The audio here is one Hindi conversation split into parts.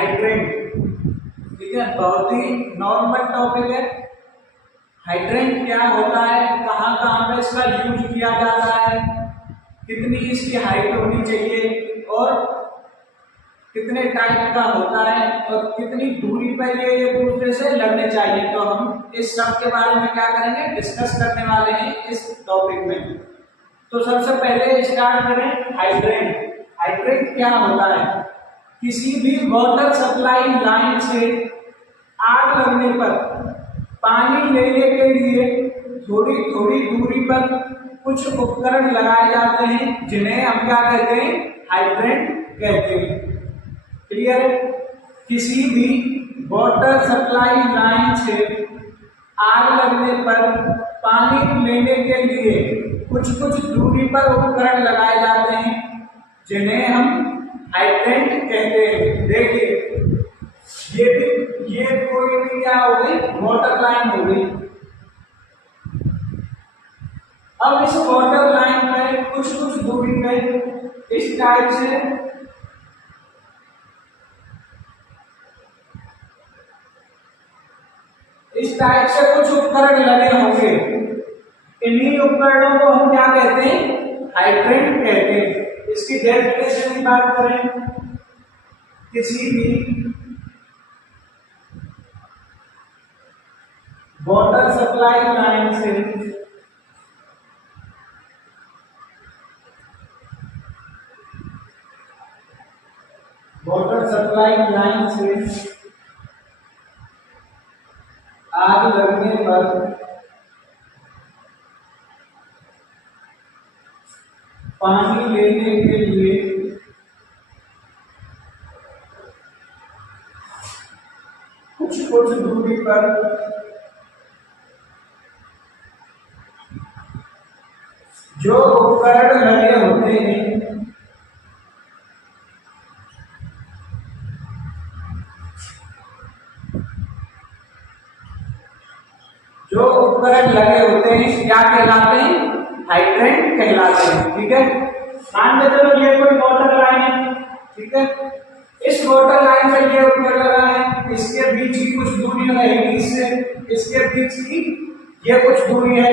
हाइड्रेंट। ठीक है, बहुत ही नॉर्मल टॉपिक है। हाइड्रेंट क्या होता है, कहाँ कहाँ पे इसका यूज किया जाता है, कितनी इसकी हाइट होनी चाहिए और कितने टाइप का होता है और कितनी दूरी पर ये एक दूसरे से लगने चाहिए। तो हम इस सब के बारे में क्या करेंगे, डिस्कस करने वाले हैं इस टॉपिक में। तो सबसे पहले स्टार्ट करें हाइड्रेंट। हाइड्रेंट क्या होता है, किसी भी वाटर सप्लाई लाइन से आग लगने पर पानी लेने के लिए थोड़ी थोड़ी दूरी पर कुछ उपकरण लगाए जाते हैं जिन्हें हम क्या कहते हैं, हाइड्रेंट कहते हैं। क्लियर है? किसी भी वाटर सप्लाई लाइन से आग लगने पर पानी लेने के लिए कुछ कुछ दूरी पर उपकरण लगाए जाते हैं जिन्हें हम हाइड्रेंट कहते हैं। देखिए ये कोई भी क्या हो गई, वाटर लाइन हो गई। अब इस वाटर लाइन में कुछ कुछ दूरी पे इस टाइप से कुछ उपकरण लगे होंगे। इन्हीं उपकरणों को हम क्या कहते हैं, हाइड्रेंट कहते हैं। इसकी डेफिनेशन की बात करें, किसी भी वाटर सप्लाई लाइन से आग लगने पर पानी लेने के लिए कुछ कुछ दूरी पर जो उपकरण लगे होते हैं क्या कहलाते हैं, हाइड्रेंट कहलाते हैं। ठीक है, मान के चलो ये कोई वाटर लाइन है। ठीक है, इस वाटर लाइन पे ये उपकरण लगा है, इसके बीच की कुछ दूरी रहेगी, इसके बीच की ये कुछ दूरी है,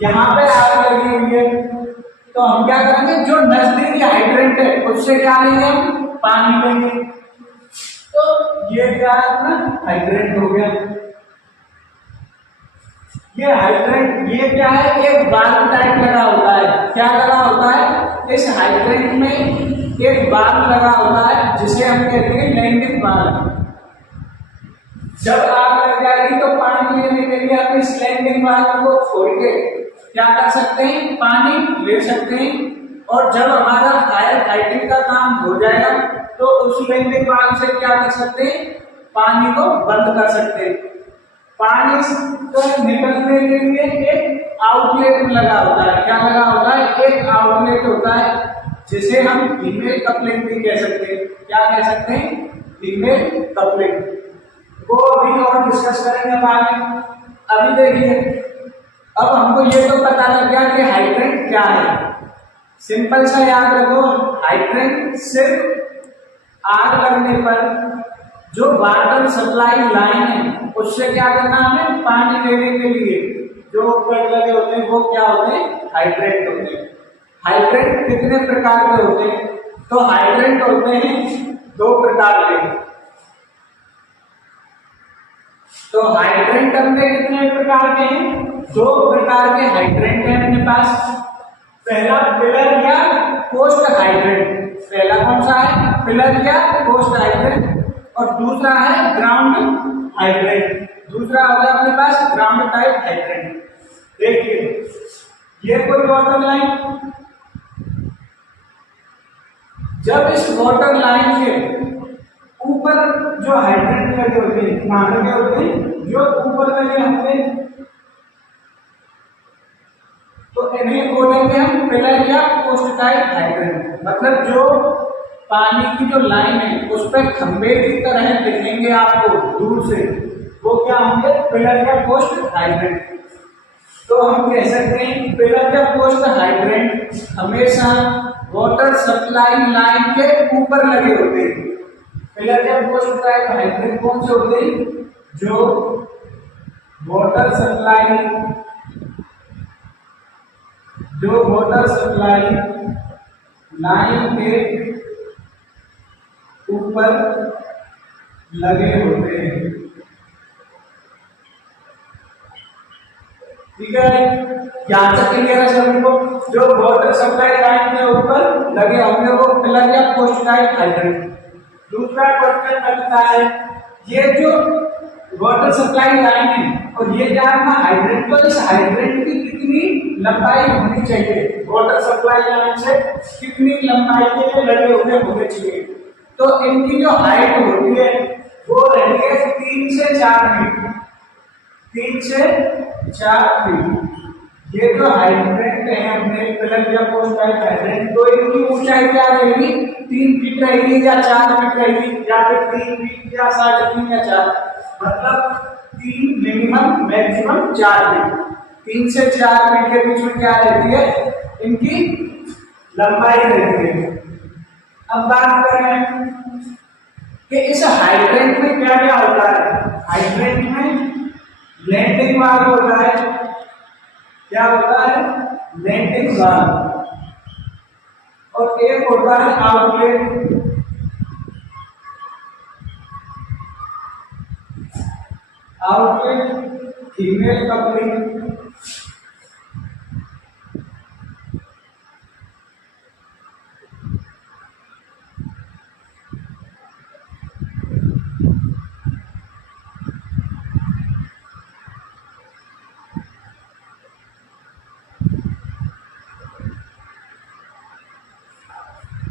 यहाँ पे आग लगी हुई है। तो हम क्या करेंगे, जो नजदीकी हाइड्रेंट है उससे क्या लेंगे, हम पानी लेंगे। तो ये क्या है अपना हाइड्रेंट हो गया। ये हाइड्रेंट ये क्या है, एक बाल्ब टाइप लगा होता है। क्या लगा होता है, इस हाइड्रेंट में एक बाल्ब लगा होता है जिसे हम कहते हैं लैंडिंग बाल्ब। जब आग लग जाएगी तो पानी लेने के लिए हम इस लैंडिंग बाल्ब को खोल के क्या कर सकते हैं, पानी ले सकते हैं। और जब हमारा फायर फाइटिंग का काम हो जाएगा तो उस लैंडिंग बाल्ब से क्या कर सकते हैं, पानी को बंद कर सकते हैं। पानी को निकलने के लिए एक आउटलेट लगा होता है। क्या लगा होता है, एक आउटलेट होता है जिसे हम फीमेल कपलिंग भी कह सकते हैं। क्या कह सकते हैं, फीमेल कपलिंग। वो अभी और डिस्कस करेंगे बाद में। अभी देखिए, अब हमको ये तो पता लग गया कि हाइड्रेंट क्या है। सिंपल सा याद रखो, हाइड्रेंट सिर्फ आग लगने पर जो वाटर सप्लाई लाइन है उससे क्या करना, हमें पानी लेने के लिए जो उपकरण लगे होते हैं वो क्या होते हैं, हाइड्रेंट होते हैं। हाइड्रेंट कितने प्रकार के होते हैं, तो हाइड्रेंट होते हैं दो प्रकार के। तो हाइड्रेंट अपने कितने प्रकार के हैं, दो प्रकार के हाइड्रेंट हैं अपने पास। पहला पिलर या पोस्ट हाइड्रेंट। पहला कौन सा है, पिलर या पोस्ट हाइड्रेंट। और दूसरा है ग्राउंड हाइड्रेंट। दूसरा होगा अपने पास ग्राउंड टाइप हाइड्रेंट। देखिए ये कोई वाटर लाइन, जब इस वाटर लाइन के ऊपर जो हाइड्रेंट लगे होते हैं, कहाँ लगे होते हैं, जो ऊपर लगे होते हैं, तो इन्हें बोलेंगे हम पिलर या पोस्ट टाइप हाइड्रेंट। मतलब जो पानी की जो लाइन है उस पर खंबे की तरह दिखेंगे आपको दूर से, वो क्या होंगे, पिलर या पोस्ट हाइड्रेंट। तो हम कह सकते हैं पिलर या पोस्ट हाइड्रेंट हमेशा वाटर सप्लाई लाइन के ऊपर लगे होते हैं। पिलर जब पोस्ट टाइप हाइड्रेंट कौन से हो गई, जो वाटर सप्लाई लाइन के ऊपर लगे होते हैं। ठीक है, यहां तक क्लियर है सभी को। जो वाटर सप्लाई लाइन के ऊपर लगे होंगे वो पिलर या पोस्ट टाइप हाइड्रेंट। दूसरा क्वेश्चन लगता है, ये जो वाटर सप्लाई लाइन है और ये क्या है हाइड्रेंट, तो इस हाइड्रेंट की कितनी लंबाई होनी चाहिए, वाटर सप्लाई लाइन से कितनी लंबाई के लिए लगे हुए होने चाहिए। तो इनकी जो हाइट होती है वो रहती है 3 से 4 फीट, 3 से 4 फीट। ये जो हाइड्रेंट है अपने पिलर या पोस्ट टाइप हाइड्रेंट, तो इनकी ऊंचाई क्या रहेगी, 3 फीट रहेगी या 4 फीट रहेगी, या फिर 3 फीट या 3.5 या 4, मतलब 3 मिनिमम मैक्सिमम 4 फीट। 3 से 4 फीट के बीच में क्या रहती है, इनकी लंबाई रहती है। अब बात करें कि इस हाइड्रेंट में क्या क्या होता है। हाइड्रेंट में लैंडिंग वाल्व होता है। क्या होता है, लैंडिंग वाल्व, और एक होता है आउटलेट। फीमेल कपलिंग,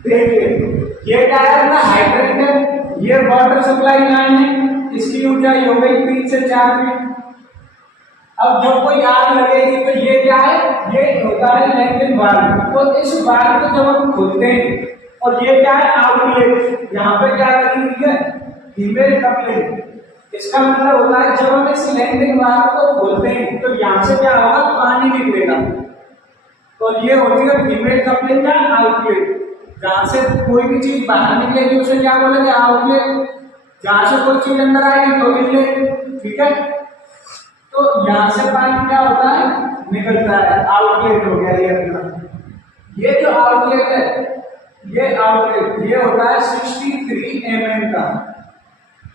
देखिए ये क्या है ना, हाइड्रेंट है, ये वाटर सप्लाई लाइन है, इसकी ऊंचाई हो गई 3 से 4 फीट। अब जब कोई आग लगेगी तो ये क्या है, ये होता है लैंडिंग वाल्व। तो इस वाल्व को जब हम खोलते हैं, और ये क्या है आउटलेट, यहाँ पे क्या लगी हुई है, फीमेल कपलिंग। इसका मतलब होता है जब हम इस लैंडिंग वाल्व को खोलते हैं तो यहाँ से क्या होगा, पानी निकलेगा। तो ये होती है फीमेल कपलिंग का आउटलेट। जहां से कोई भी चीज बाहर निकलेगी उसे क्या बोलेंगे, आउटलेट। जहां से कोई चीज अंदर आएगी तो इनलेट। ठीक है, तो यहां से पानी क्या होता है, निकलता है, आउटलेट हो गया ये अपना। ये जो आउटलेट है, ये आउटलेट ये होता है 63 mm का।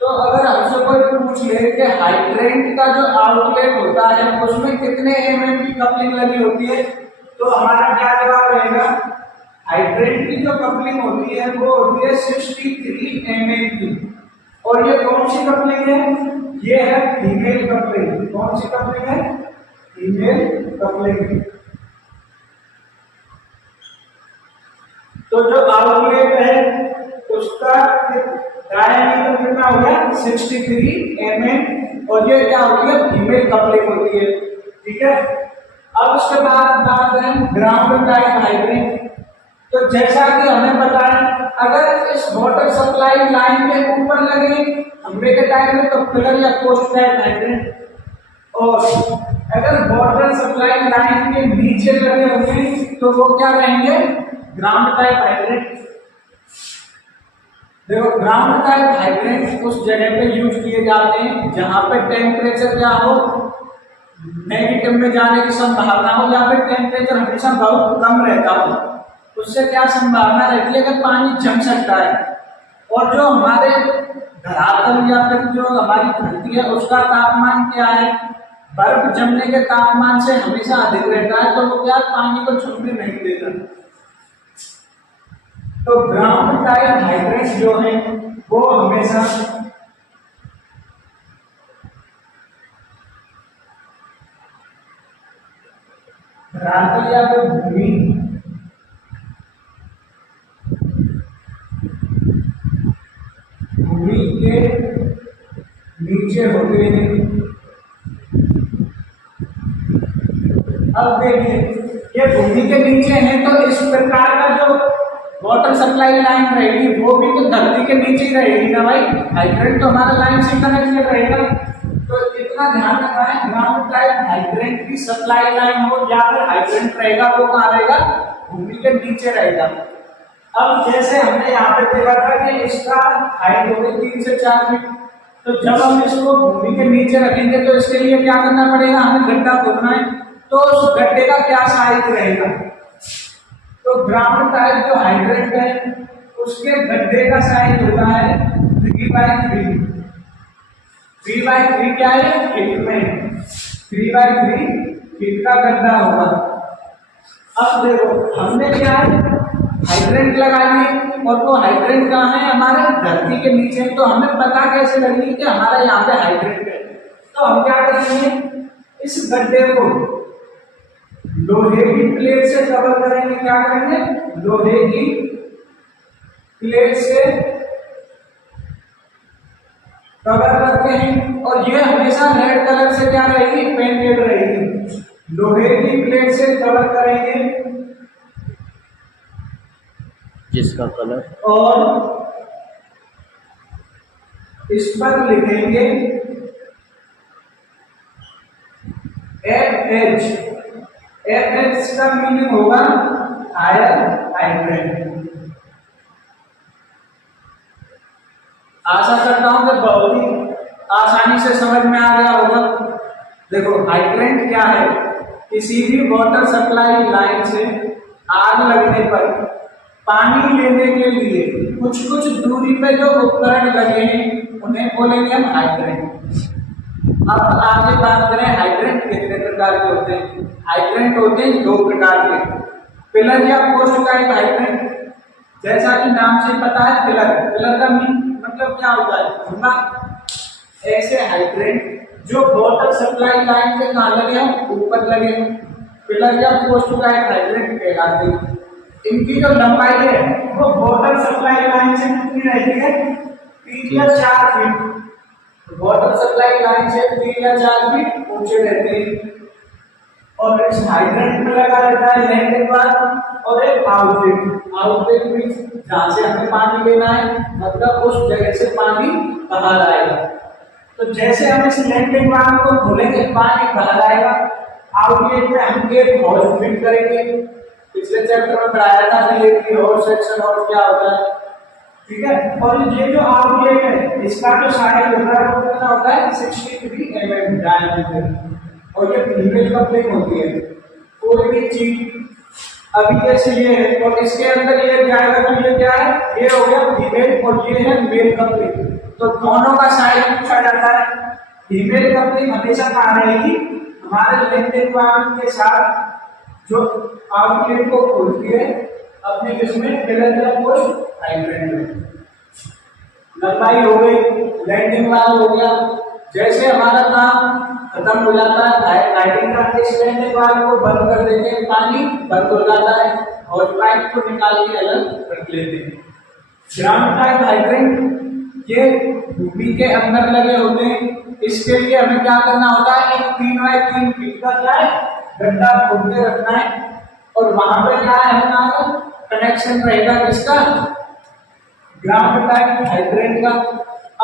तो अगर हमसे कोई पूछ ले कि हाइड्रेंट का जो आउटलेट होता है उसमें कितने mm की कपलिंग लगी होती है, तो हमारा क्या जवाब रहेगा, हाइड्रेंट की जो कपलिंग होती है वो होती है 63 mm की। और ये कौन सी कपलिंग है, ये है फीमेल कपलिंग। कौन सी कपलिंग है, फीमेल कपलिंग। तो जो आउटलेट है उसका डायमीटर कितना हो गया, 63 mm, और ये क्या होती है, फीमेल कपलिंग होती है। ठीक है, अब उसके बाद बात करें ग्राउंड टाइप हाइड्रेंट। तो जैसा कि हमें पता है, अगर इस वाटर सप्लाई लाइन के ऊपर लगे हमने के टाइम में तो पिलर या पोस्ट टाइप हाइड्रेंट, और अगर वाटर सप्लाई लाइन के नीचे लगे होंगे तो वो क्या रहेंगे, ग्राउंड टाइप हाइड्रेंट। देखो ग्राउंड टाइप हाइड्रेंट उस जगह पे यूज किए जाते हैं जहां पे टेम्परेचर क्या हो, नेगेटिव में जाने की संभावना हो, या फिर टेम्परेचर हमेशा बहुत कम रहता हो। उससे क्या संभावना रहती है कि पानी जम सकता है। और जो हमारे धरातल या फिर जो हमारी धरती है उसका तापमान क्या है, बर्फ जमने के तापमान से हमेशा अधिक रहता है, तो वो क्या पानी को छूने नहीं देता। तो ग्राउंड टाइप हाइड्रेंट जो है वो हमेशा धरातल या फिर भूमि के नीचे होते हैं। अब देखिए ये भूमि के नीचे है तो इस प्रकार का जो वाटर सप्लाई लाइन रहेगी वो भी तो धरती के नीचे ही रहेगी ना भाई, हाइड्रेंट तो हमारा लाइन से कनेक्टेड रहेगा। तो इतना ध्यान रखना है, ग्राउंड टाइप हाइड्रेंट की सप्लाई लाइन हो या फिर हाइड्रेंट रहेगा वो कहाँ रहेगा, भूमि के नीचे रहेगा। अब जैसे हमने यहाँ पे देखा था कि इसका हाइट हो गई 3 से 4 फीट, तो जब हम इसको भूमि के नीचे रखेंगे तो इसके लिए क्या करना पड़ेगा, हमें गड्ढा खोदना है। तो उस गड्ढे का क्या साइज रहेगा, तो ग्राउंड टाइप जो हाइड्रेंट है उसके गड्ढे का साइज होता है 3/3। 3/3 क्या है, फीट में 3/3 फीट का गड्ढा होगा। अब देखो हमने क्या है, हाइड्रेंट लगा लिए और वो हाइड्रेंट कहाँ है, हमारे धरती के नीचे। तो हमें पता कैसे लगेगी कि हमारा यहाँ पे हाइड्रेंट है। तो हम क्या करेंगे, इस गड्ढे को लोहे की प्लेट से कवर करेंगे। क्या करेंगे, लोहे की प्लेट से कवर करते हैं और ये हमेशा रेड कलर से क्या रहेगी, पेंटेड रहेगी। लोहे की प्लेट से कवर करेंगे जिसका कलर, और इस पर लिखेंगे FH। FH का मीनिंग होगा हायर हाइड्रेंट। आशा करता हूं कि बहुत ही आसानी से समझ में आ गया होगा। देखो हाइड्रेंट क्या है, किसी भी वाटर सप्लाई लाइन से आग लगने पर पानी लेने के लिए कुछ कुछ दूरी पे जो उपकरण लगे हैं उन्हें बोलेंगे हम हाइड्रेंट। अब आगे बात करें हाइड्रेंट कितने प्रकार के होते हैं। हाइड्रेंट होते हैं 2 प्रकार के, पिलर या पोस्ट टाइप हाइड्रेंट। जैसा कि नाम से पता है पिलर, पिलर का मतलब क्या होता है, खंभा। ऐसे हाइड्रेंट जो वाटर सप्लाई लाइन के कहाँ लगे हैं, ऊपर लगे हैं, पिलर या पोस्ट टाइप हाइड्रेंट कहलाते हैं। इनकी जो लंबाई है वो वाटर सप्लाई लाइन से कितनी रहती है, 3 या 4 फीट। वाटर सप्लाई लाइन से 3 या 4 फीट ऊंचे रहते हैं। और इस हाइड्रेंट में लगा रहता है लैंडिंग वाल्व और एक आउटलेट। आउटलेट मींस जहां से हमें पानी लेना है, मतलब उस जगह से पानी बाहर आएगा। तो जैसे हम इस लैंडिंग वाल्व को खोलेंगे पानी बाहर आएगा। आउटलेट में हम एक हॉल फिट करेंगे। पिछले चैप्टर में पढ़ाया था कि हॉल सेक्शन और क्या होता है, ठीक है। और ये जो आउटलेट है इसका जो साइज होता है वो कितना होता है, 63 mm डायमीटर। और ये फीमेल कपलिंग होती है। कोई भी चीज अभी जैसे ये है और इसके अंदर ये जाएगा तो ये क्या है, ये हो गया फीमेल और ये है मेल कपलिंग। तो दोनों का साइज पूछा जाता है। फीमेल कपलिंग हमेशा कहाँ रहेगी, हमारे लैंडिंग वाल्व के साथ जो आउटलेट को खोलती है अपने जिसमें पिलर या पोस्ट हाइड्रेंट में। लंबाई हो गई, लैंडिंग वाल्व हो गया। जैसे हमारा काम खत्म हो जाता है लाइटिंग का, इस लैंडिंग वाल्व को बंद कर देते हैं, पानी बंद हो जाता है और पाइप को निकाल के अलग रख लेते हैं। ग्राउंड टाइप हाइड्रेंट ये भूमि के अंदर लगे होते हैं। इसके लिए हमें क्या करना होता है, एक 3x3 फीट का क्या है गड्ढा खोद के रखना है और वहां पे क्या है हमारा कनेक्शन रहेगा किसका, ग्राउंड टाइप हाइड्रेंट का।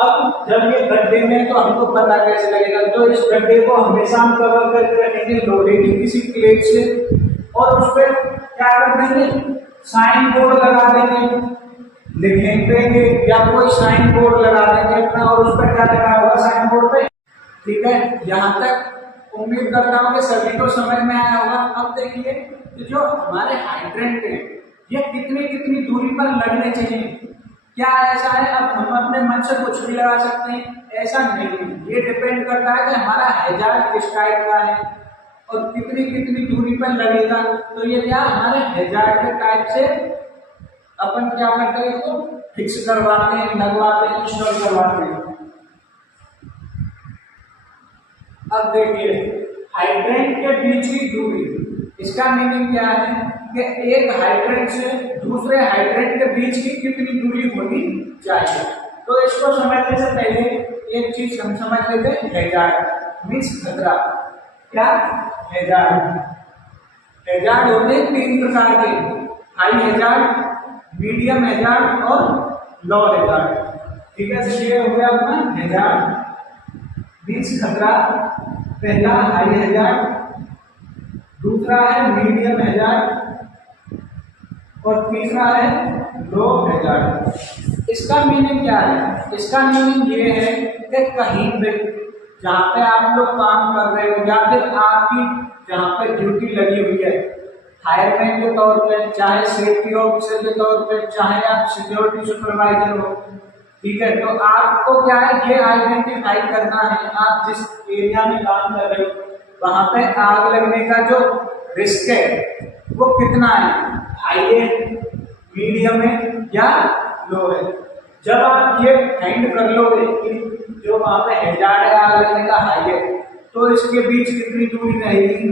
अब जब ये गड्ढे में तो हमको पता कैसे लगेगा, तो इस गड्ढे को हमेशा हम कवर करके रखेंगे लोहे की किसी प्लेट से और उस पर क्या कर देंगे, साइन बोर्ड लगा देंगे, लिखेंगे या कोई साइन बोर्ड लगा देंगे अपना और उस पर क्या लगा होगा साइन बोर्ड पे, ठीक है। यहाँ तक उम्मीद करता हूँ कि सभी को समझ में आया होगा। अब देखिए कि जो हमारे हाइड्रेंट है ये कितनी कितनी दूरी पर लगने चाहिए। क्या ऐसा है अब हम अपने मन से कुछ भी लगा सकते हैं, ऐसा नहीं है। ये डिपेंड करता है कि हमारा हैजार्ड किस टाइप का है और कितनी कितनी दूरी पर लगेगा। तो ये क्या हमारे हैजार्ड के टाइप से अपन क्या करते हैं, तो फिक्स करवाते हैं, लगवाते हैं, इंस्टॉल करवाते हैं। अब देखिए हाइड्रेंट के बीच की दूरी, इसका मीनिंग क्या है कि एक हाइड्रेंट से दूसरे हाइड्रेंट के बीच की कितनी दूरी होनी चाहिए। तो इसको समझने से पहले एक चीज हम समझ लेते हैं, हैजार्ड मींस खतरा। क्या हैजार्ड, हैजार्ड होते हैं 3 प्रकार के, हाई हैजार्ड, मीडियम हैजार्ड और लो हैजार्ड, ठीक है। तो ये हो गया अपना हैजार्ड मींस खतरा। पहला हाई हैजार्ड, दूसरा है मीडियम हैजार्ड और तीसरा है लो हैजार्ड। इसका मीनिंग क्या है? इसका मीनिंग ये है कि कहीं भी जहाँ पे आप लोग काम कर रहे हो या फिर आपकी जहाँ पे ड्यूटी लगी हुई है फायरमैन के तौर पे, चाहे सेफ्टी ऑफिसर के तौर पे, चाहे आप सिक्योरिटी सुपरवाइजर हो, ठीक है, तो आपको क्या है ये आइडेंटिफाई करना है आप जिस एरिया में काम कर रहे हो वहां पे आग लगने का जो रिस्क है वो कितना है, हाई है, मीडियम है या लो है। जब आप ये फाइंड कर लोगे कि जो वहां पे हैजार्ड है आग लगने का हाई है तो इसके बीच कितनी दूरी रहेगी,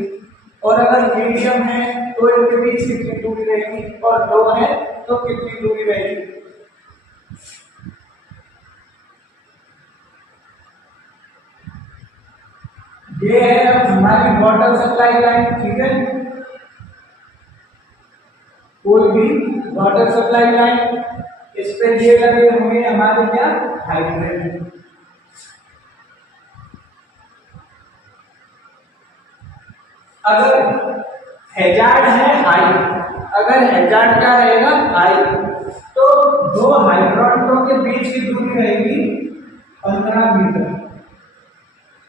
और अगर मीडियम है तो इनके बीच कितनी दूरी रहेगी, और लो है तो कितनी दूरी रहेगी। ये है अब हमारी वाटर सप्लाई लाइन, ठीक है, कोई भी वाटर सप्लाई लाइन, इस पे ये लगे होंगे हमारे क्या हाइड्रेंट। अगर हैजार्ड है हाई, अगर हैजार्ड क्या रहेगा हाई, तो दो हाइड्रोटों के बीच की दूरी रहेगी 15 मीटर।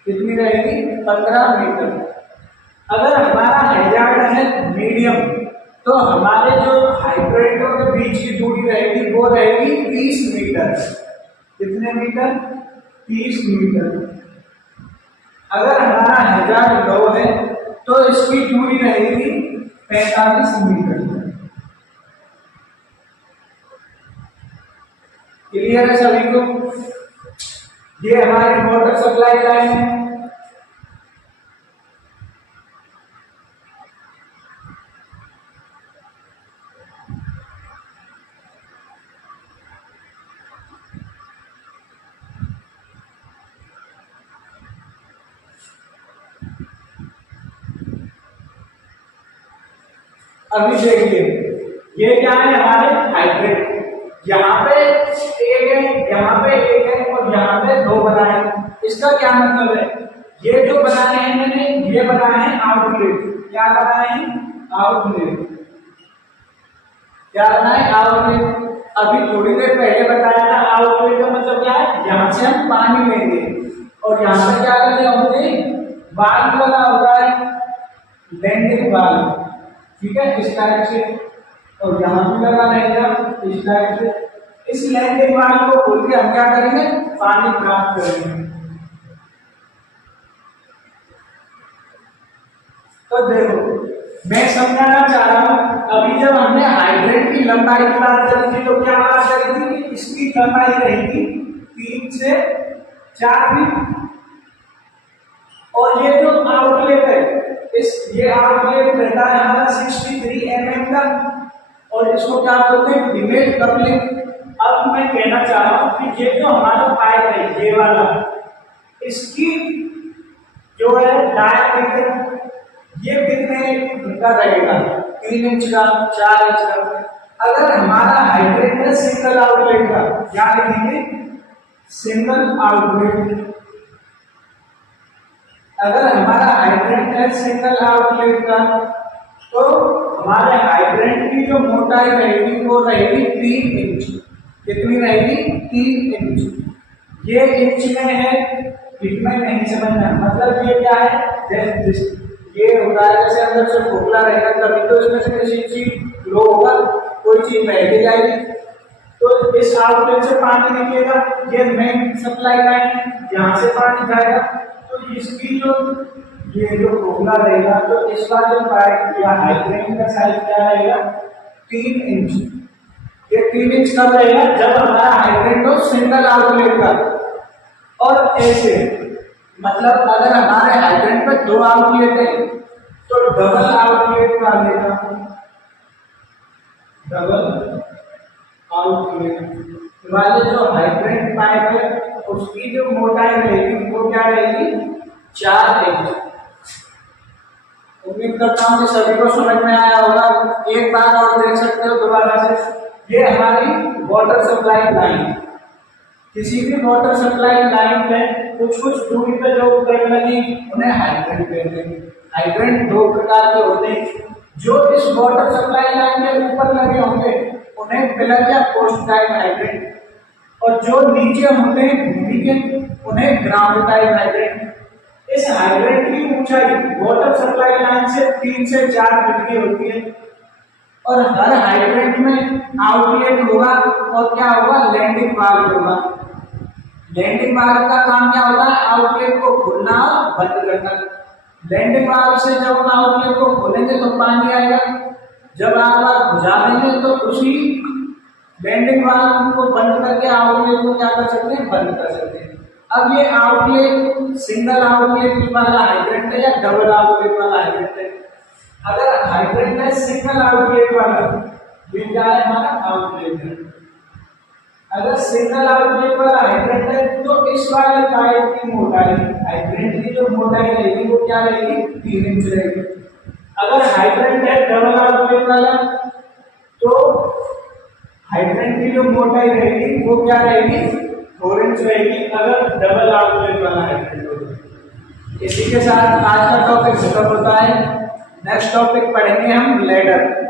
कितनी रहेगी? 15 मीटर। अगर हमारा हैजार्ड है मीडियम तो हमारे जो हाइड्रेटों के बीच की दूरी रहेगी वो रहेगी 30 मीटर। कितने मीटर? 30 मीटर। अगर हमारा हैजार्ड लो है तो इसकी दूरी रहेगी 45 मीटर। क्लियर है सभी को? ये हमारी वाटर सप्लाई लाइन है। अभी देखिए ये क्या है हमारे हाइड्रेट, यहाँ पे एक है, यहाँ पे एक है और यहाँ पे दो बनाए। इसका क्या मतलब है? ये जो बनाए हैं मैंने ये बनाए हैं आउटलेट। क्या बनाए हैं? आउटलेट। क्या बनाए? आउटलेट। अभी थोड़ी देर पहले बताया था आउटलेट का मतलब क्या है? यहाँ से हम पानी लेंगे और यहाँ पे क्या करने होते हैं? वाल्व लगा होता है, लैंडिंग वाल्व, ठीक है, इस टाइप से, और यहाँ भी लगा रहेगा इस टाइप से। इस लैंडिंग वाल्व को खोल के हम क्या करेंगे? पानी प्राप्त करेंगे। तो देखो मैं समझाना चाह रहा हूं, अभी जब हमने हाइड्रेट की लंबाई की बात करी थी तो क्या बात करी थी कि इसकी लंबाई रहेगी 3 से 4 फीट, और ये जो आउटलेट है ये आउटलेट रहता है हमारा 63 mm का, और इसको क्या बोलते हैं? Female coupling. अब मैं कहना चाह रहा हूं कि ये जो हमारा पाइप है ये वाला, इसकी जो है डायमीटर ये कितने का रहेगा? 3 इंच का, 4 इंच का। अगर हमारा हाइड्रेट है सिंगल आउटलेट का, क्या लिखेंगे? Single outlet. अगर हमारा हाइड्रेंट है सिंगल आउटलेट का तो हमारे हाइड्रेंट की जो मोटाई रहेगी वो रहेगी 3 इंच। कितनी रहेगी? 3 इंच। ये इंच में है, फीट में नहीं समझना। मतलब ये क्या है? ये होता है जैसे अंदर से खोखला रहेगा तभी तो इसमें से किसी चीज लो होगा, कोई चीज बह के जाएगी, तो इस आउटलेट से पानी निकलेगा। ये मेन सप्लाई लाइन है, यहाँ से पानी जाएगा, तो इसकी जो ये जो खोखला रहेगा तो इसका जो पाइप या हाइड्रेंट का साइज क्या रहेगा? 3 इंच। ये 3 इंच कब रहेगा? जब हमारा हाइड्रेंट हो सिंगल आउटलेट का। और ऐसे मतलब अगर हमारे हाइड्रेंट पे 2 आउटलेट है तो डबल आउटलेट वाले का, डबल आउटलेट वाले जो हाइड्रेंट पाइप है उसकी जो मोटाई रहेगी वो क्या रहेगी? 4 इंच। उम्मीद करता हूँ कि सभी को समझ में आया होगा। एक बार और देख सकते हो दोबारा से, ये हमारी वाटर सप्लाई लाइन। किसी भी वाटर सप्लाई लाइन में कुछ दूरी पे जो उपकरण लगी उन्हें हाइड्रेंट कहते हैं। हाइड्रेंट 2 प्रकार के होते हैं, जो इस वाटर सप्लाई लाइन के ऊपर लगे होंगे उन्हें पिलर या पोस्ट टाइप हाइड्रेंट, और जो नीचे होते हैं भूमि के उन्हें ग्राउंड टाइप हाइड्रेंट। इस हाइड्रेंट की ऊंचाई वाटर सप्लाई लाइन से 3 से 4 फीट की होती है, और हर हाइड्रेंट में आउटलेट होगा और क्या होगा, लैंडिंग वाल्व होगा। लैंडिंग वाल्व का काम क्या होता है, आउटलेट को खोलना और बंद करना। लैंडिंग वाल्व से जब हम आउटलेट को खोलेंगे तो पानी आएगा, जब आप बुझा देंगे तो उसी लैंडिंग वाल्व को बंद करके आउटलेट को क्या कर सकते हैं, बंद कर सकते हैं। अब ये आउटलेट सिंगल आउटलेट वाला हाइड्रेंट है या डबल आउटलेट वाला हाइड्रेंट है। अगर हाइड्रेंट है सिंगल आउटलेट वाला, ये क्या है, हमारा आउटलेट है। अगर सिंगल आउटलेट वाला हाइड्रेंट है तो इस वाले पाइप की मोटाई, हाइड्रेंट की जो मोटाई रहेगी वो क्या रहेगी, 3 इंच रहेगी। अगर हाइड्रेंट है डबल आउटलेट वाला तो हाइड्रेंट की जो मोटाई रहेगी वो क्या रहेगी, 4 इंच रहेगी, अगर डबल आउटलेट वाला हाइड्रेंट होगा। इसी के साथ आज का टॉपिक खत्म होता है। नेक्स्ट टॉपिक पढ़ेंगे हम लैडर।